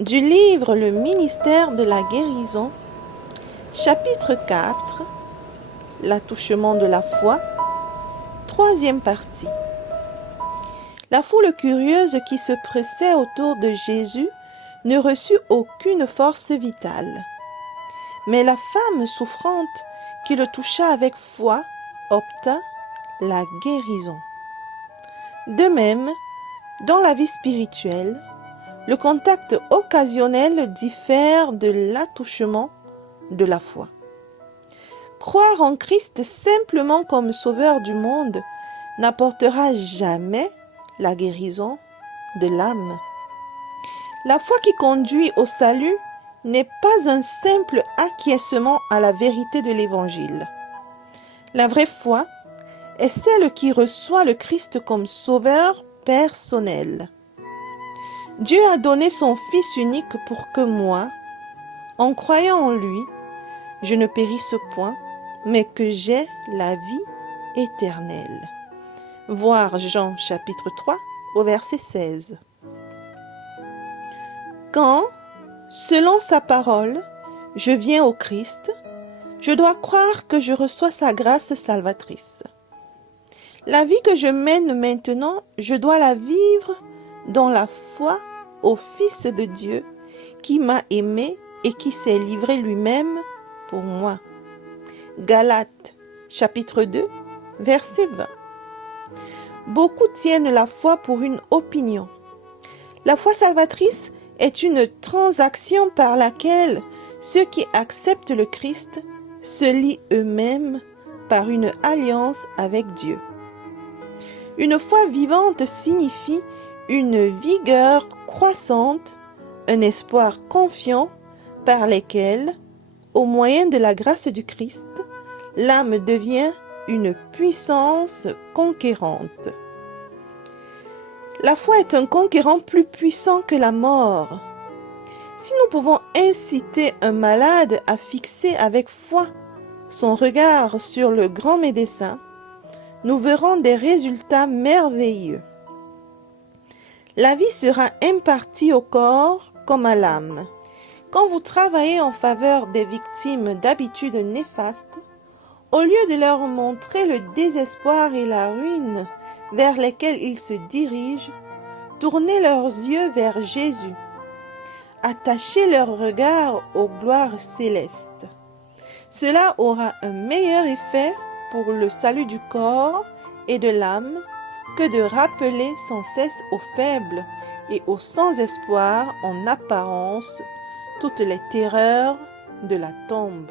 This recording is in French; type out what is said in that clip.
Du livre Le ministère de la guérison, chapitre 4, l'attouchement de la foi, troisième partie. La foule curieuse qui se pressait autour de Jésus ne reçut aucune force vitale. Mais la femme souffrante qui le toucha avec foi obtint la guérison. De même, dans la vie spirituelle, le contact occasionnel diffère de l'attouchement de la foi. Croire en Christ simplement comme sauveur du monde n'apportera jamais la guérison de l'âme. La foi qui conduit au salut n'est pas un simple acquiescement à la vérité de l'Évangile. La vraie foi est celle qui reçoit le Christ comme sauveur personnel. Dieu a donné son Fils unique pour que moi, en croyant en lui, je ne périsse point, mais que j'aie la vie éternelle. Voir Jean chapitre 3 au verset 16. Quand, selon sa parole, je viens au Christ, je dois croire que je reçois sa grâce salvatrice. La vie que je mène maintenant, je dois la vivre dans la foi au Fils de Dieu qui m'a aimé et qui s'est livré lui-même pour moi. Galates chapitre 2 verset 20. Beaucoup tiennent la foi pour une opinion. La foi salvatrice est une transaction par laquelle ceux qui acceptent le Christ se lient eux-mêmes par une alliance avec Dieu. Une foi vivante signifie une vigueur croissante, un espoir confiant par lesquels, au moyen de la grâce du Christ, l'âme devient une puissance conquérante. La foi est un conquérant plus puissant que la mort. Si nous pouvons inciter un malade à fixer avec foi son regard sur le grand médecin, nous verrons des résultats merveilleux. La vie sera impartie au corps comme à l'âme. Quand vous travaillez en faveur des victimes d'habitudes néfastes, au lieu de leur montrer le désespoir et la ruine vers lesquels ils se dirigent, tournez leurs yeux vers Jésus. Attachez leur regard aux gloires célestes. Cela aura un meilleur effet pour le salut du corps et de l'âme que de rappeler sans cesse aux faibles et aux sans-espoir en apparence toutes les terreurs de la tombe.